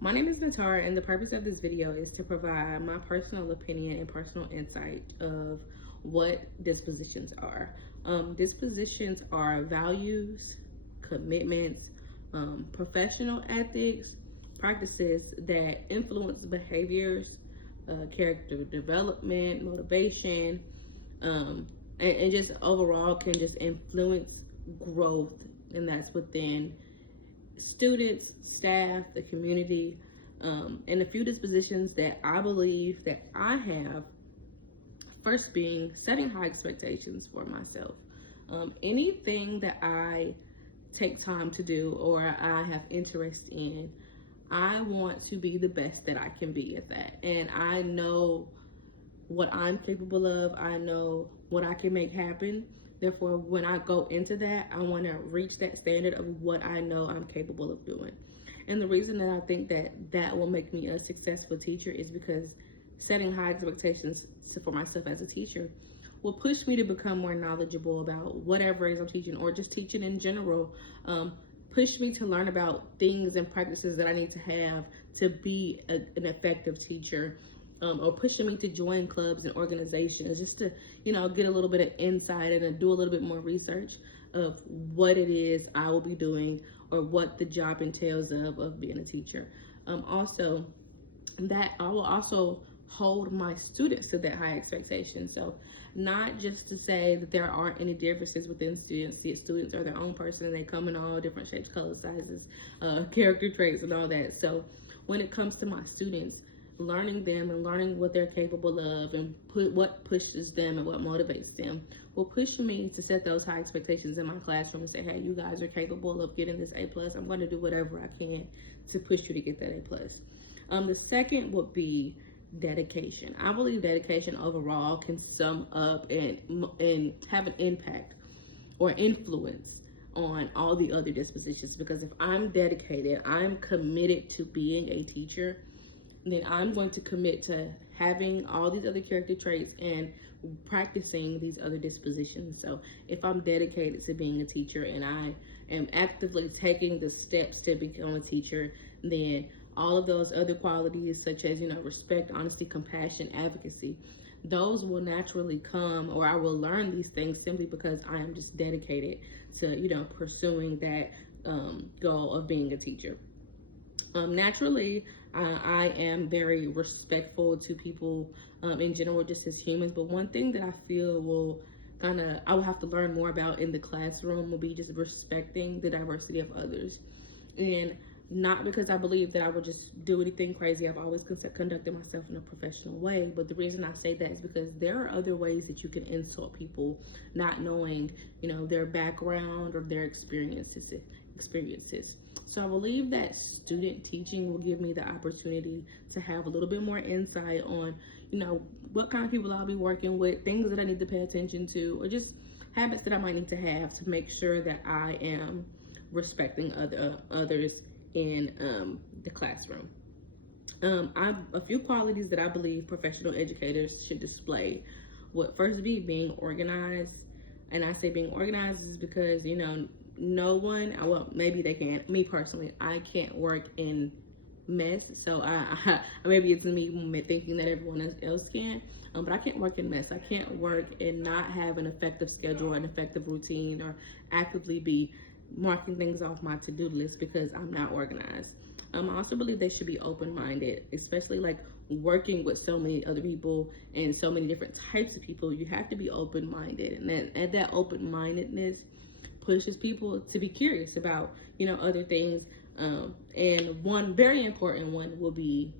My name is Natar, and the purpose of this video is to provide my personal opinion and personal insight of what dispositions are. Dispositions are values, commitments, professional ethics, practices that influence behaviors, character development, motivation, and just overall can just influence growth, and that's within students, staff, the community, and a few dispositions that I believe that I have. First being setting high expectations for myself. Anything that I take time to do or I have interest in, I want to be the best that I can be at that. And I know what I'm capable of. I know what I can make happen. Therefore, when I go into that, I want to reach that standard of what I know I'm capable of doing. And the reason that I think that that will make me a successful teacher is because setting high expectations for myself as a teacher will push me to become more knowledgeable about whatever it is I'm teaching, or just teaching in general. Push me to learn about things and practices that I need to have to be an effective teacher, or pushing me to join clubs and organizations just to, get a little bit of insight and do a little bit more research of what it is I will be doing or what the job entails of being a teacher. Also, that I will also hold my students to that high expectation. So not just to say that there aren't any differences within students. See, students are their own person and they come in all different shapes, colors, sizes, character traits, and all that. So when it comes to my students, learning them and learning what they're capable of and what pushes them and what motivates them will push me to set those high expectations in my classroom and say, hey, you guys are capable of getting this A+. I'm going to do whatever I can to push you to get that A+. The second would be dedication. I believe dedication overall can sum up and have an impact or influence on all the other dispositions, because if I'm dedicated, I'm committed to being a teacher, then I'm going to commit to having all these other character traits and practicing these other dispositions. So if I'm dedicated to being a teacher and I am actively taking the steps to become a teacher, then all of those other qualities such as, respect, honesty, compassion, advocacy, those will naturally come, or I will learn these things simply because I am just dedicated to, pursuing that goal of being a teacher. Naturally, I am very respectful to people in general, just as humans. But one thing that I feel I will have to learn more about in the classroom will be just respecting the diversity of others. And not because I believe that I would just do anything crazy. I've always conducted myself in a professional way. But the reason I say that is because there are other ways that you can insult people, not knowing, their background or their experiences. So I believe that student teaching will give me the opportunity to have a little bit more insight on, what kind of people I'll be working with, things that I need to pay attention to, or just habits that I might need to have to make sure that I am respecting others in the classroom. A few qualities that I believe professional educators should display would first be being organized. And I say being organized is because, no one, well, maybe they can. Me personally, I can't work in mess. So maybe it's me thinking that everyone else can. But I can't work in mess. I can't work and not have an effective schedule, an effective routine, or actively be marking things off my to-do list because I'm not organized. I also believe they should be open-minded, especially like working with so many other people and so many different types of people. You have to be open-minded, and that open-mindedness pushes people to be curious about, other things. And one very important one will be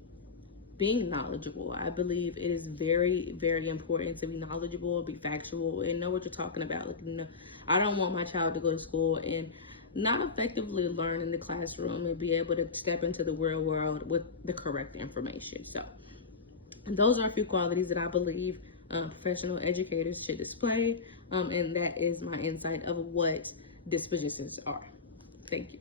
being knowledgeable. I believe it is very, very important to be knowledgeable, be factual, and know what you're talking about. Like, I don't want my child to go to school and not effectively learn in the classroom and be able to step into the real world with the correct information. So those are a few qualities that I believe professional educators should display, and that is my insight of what dispositions are. Thank you.